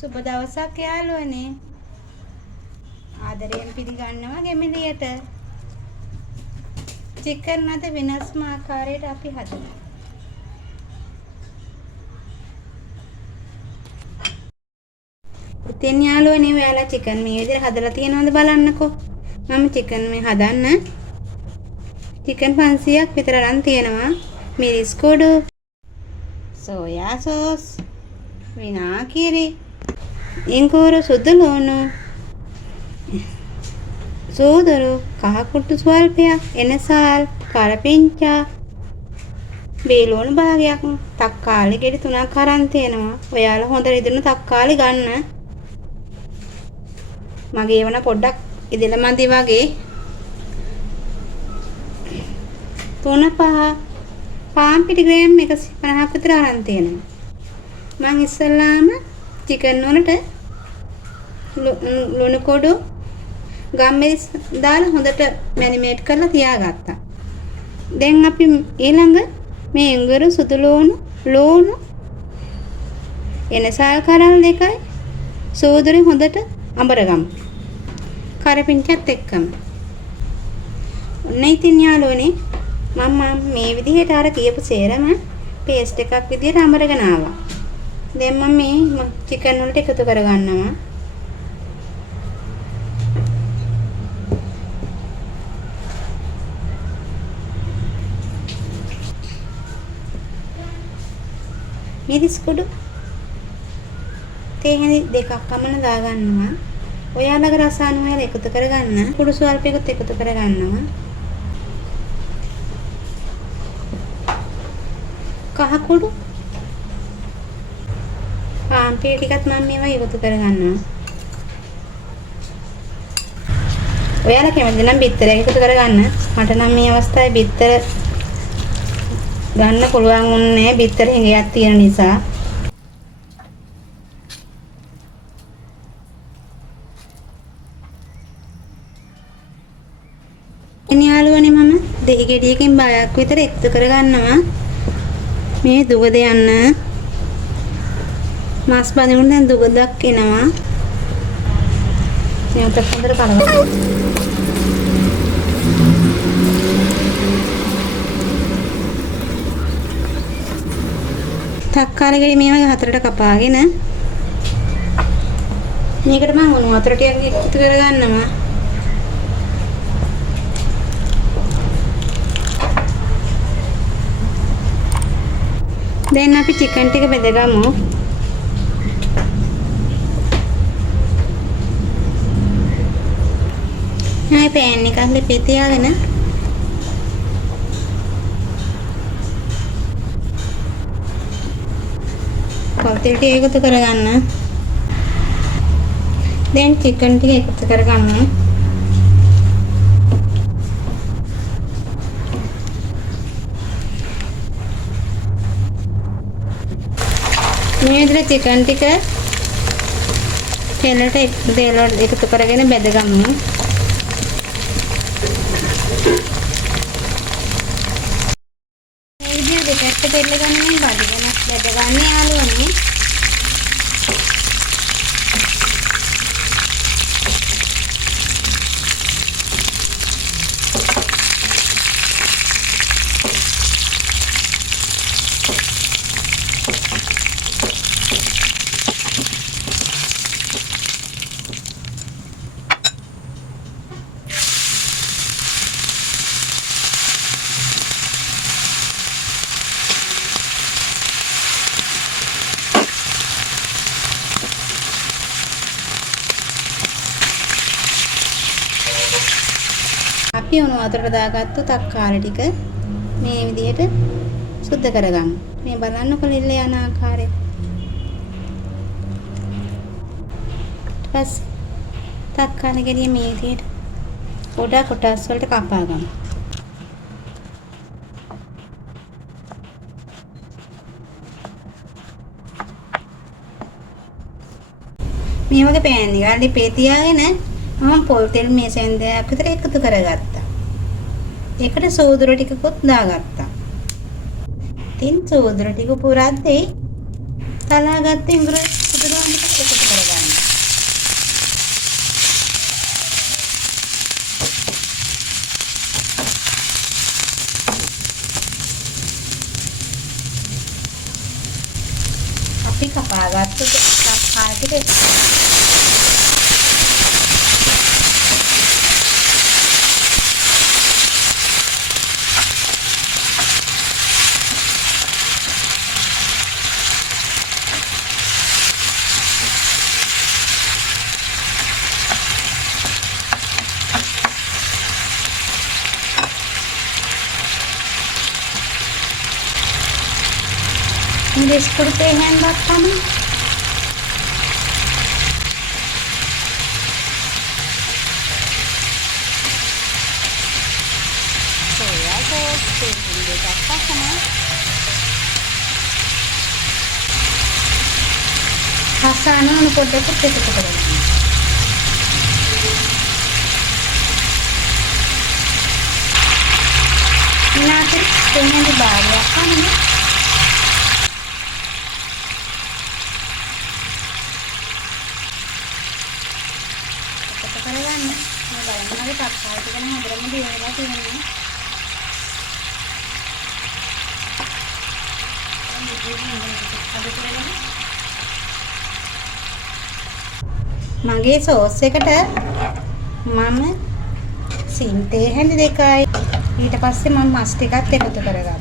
සුබ දවසක් යාළුවනේ. ආදරයෙන් පිළිගන්නවා ගෙමිලියට. චිකන් අද වෙනස්ම ආකාරයට අපි හදනවා. ඉතින් යාළුවනේ ඔයාලා චිකන් මේ විදිහට හදලා තියෙනවද බලන්නකෝ. මම චිකන් මේ හදන්න චිකන් 500ක් විතර අරන් තියෙනවා. මිරිස් කුඩු, සෝයා සෝස්, විනාගිරි, ඉංගුරු, සුදු ලුණු, සෝදරු, කහ කුට්ටු ස්වල්පයක්, එනසාල්, කරපිංචා, බේලුණු භාගයක්, තක්කාලි ගෙඩි 3ක් අරන් තියෙනවා. ඔයාලා හොඳට ඉදිරින තක්කාලි ගන්න. මගේ වන පොඩ්ඩක් ඉදලා මදි වගේ. 3-5 පාන් පිටි ග්‍රෑම් 150ක් විතර අරන් තියෙනවා. මම ඉස්සල්ලාම චිකන් වලට ලුණු කොඩු ගම්මිරිස් දාලා හොඳට මැරිනේට් කරලා තියාගත්තා. දැන් අපි ඊළඟ මේ ඉඟුරු, සුදු ලුණු, එනසාල් කරල් දෙකයි සෝදරේ හොඳට අඹරගමු. කරපිංචත් එක්කම. ඔන්න ඉතින් යාළුවනේ මම මේ විදිහට අර කියපු සේරම පේස්ට් එකක් විදිහට අඹරගෙන ආවා. දැන් මම මේ චිකන් වලට එකතු කරගන්නවා. මිරිස් කුඩු තේහෙනි දෙකක් පමණ දාගන්නවා. ඔයාලගේ රස අනුව එකතු කරගන්න. කුඩු ස්වල්පයකට එකතු කරගන්නවා. කහ කුඩු පාන්පේ ටිකත් මම මේවා එකතු කරගන්නවා. ඔයාලා කැමති නම් බිත්තර එකතු කරගන්න. මට නම් මේ අවස්ථාවේ බිත්තර ගන්න පුළුවන් වුණේ බිත්තර හිඟයක් තියෙන නිසා. එනියාළුවනේ මම දෙහි ගෙඩියකින් බායක් විතර එකතු කරගන්නවා. මේ දුගද යන්න මාස් බඳිනුන දැන් දුගදක් එනවා. මේක හොඳට කලවලා තක්කාලි ගෙඩි මේ වගේ හතරට කපාගෙන මේකට මම උණු වතුර ටිකක් එකතු කරගන්නවා. දැන් අපි චිකන් ටික බෙදගමු. මේ පෑන් එකක් ලිපේ තියාගෙන කොල්තෙල් ටික එකතු කරගන්න. දැන් චිකන් ටික එකතු කරගන්න. මේ විදිහට චිකන් ටික තෙලට එකතු කරගෙන බෙදගමු. මේ විදිහට දෙකට බෙදලා ගන්න බඩගෙන බෙදගන්න යාළුවනේ. අපි උණු වතුරට දාගත්තු තක්කාලි ටික මේ විදිහට සුද්ධ කරගන්න. මේ බලන්නකො නිල්ල යන ආකාරය. ඊපස් තක්කාලි ගෙඩිය මේ විදිහට පොඩ කොටස් වලට කපා ගන්න. මේ වගේ පෑන් එකක් ලිපේ තියාගෙන මම පොල් තෙල් මේ සෙන්දයක් විතර එකතු කරගත්තා. ඒකට සෝදර ටිකකුත් දාගත්තා. ඉතින් සෝදර ටික පුරද්දී තලාගත්ත ඉඟුරු සුදු හොඳට එකතු කරගන්න. අපි කපාගත්තු තක්කාය ටික इंग्लिश पढ़ते हैं बात में सोया सॉस हिंदी का खाना खासाना उनको देखो कैसे पकड़ेंगे ना तो तेने भी बाहर रखा है කරගන්න. මේ බලන්න මගේ තක්කාය ටික නම් හොඳටම දියවලා තියෙනවා. මගේ සෝස් එකට මම සින්තේ හැඳි දෙකයි ඊට පස්සේ මම මස් ටිකත් එකතු කරගත්තා.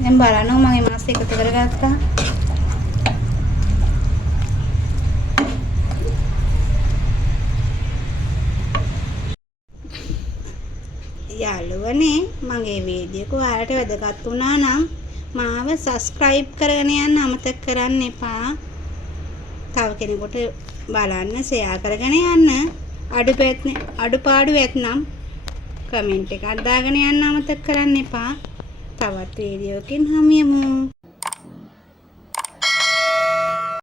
දැන් බලන්න මගේ මස් එකතු කරගත්තා. යාළුවනේ මගේ වීඩියෝ එක ඔයාලට වැදගත් වුණා නම් මාව subscribe කරගෙන යන්න අමතක කරන්න එපා. තව කෙනෙකුට බලන්න share කරගෙන යන්න. අඩුපාඩු ඇතනම් කමෙන්ට් එකක් දාගෙන යන්න අමතක කරන්න එපා. තවත් වීඩියෝ එකකින් හමු යමු.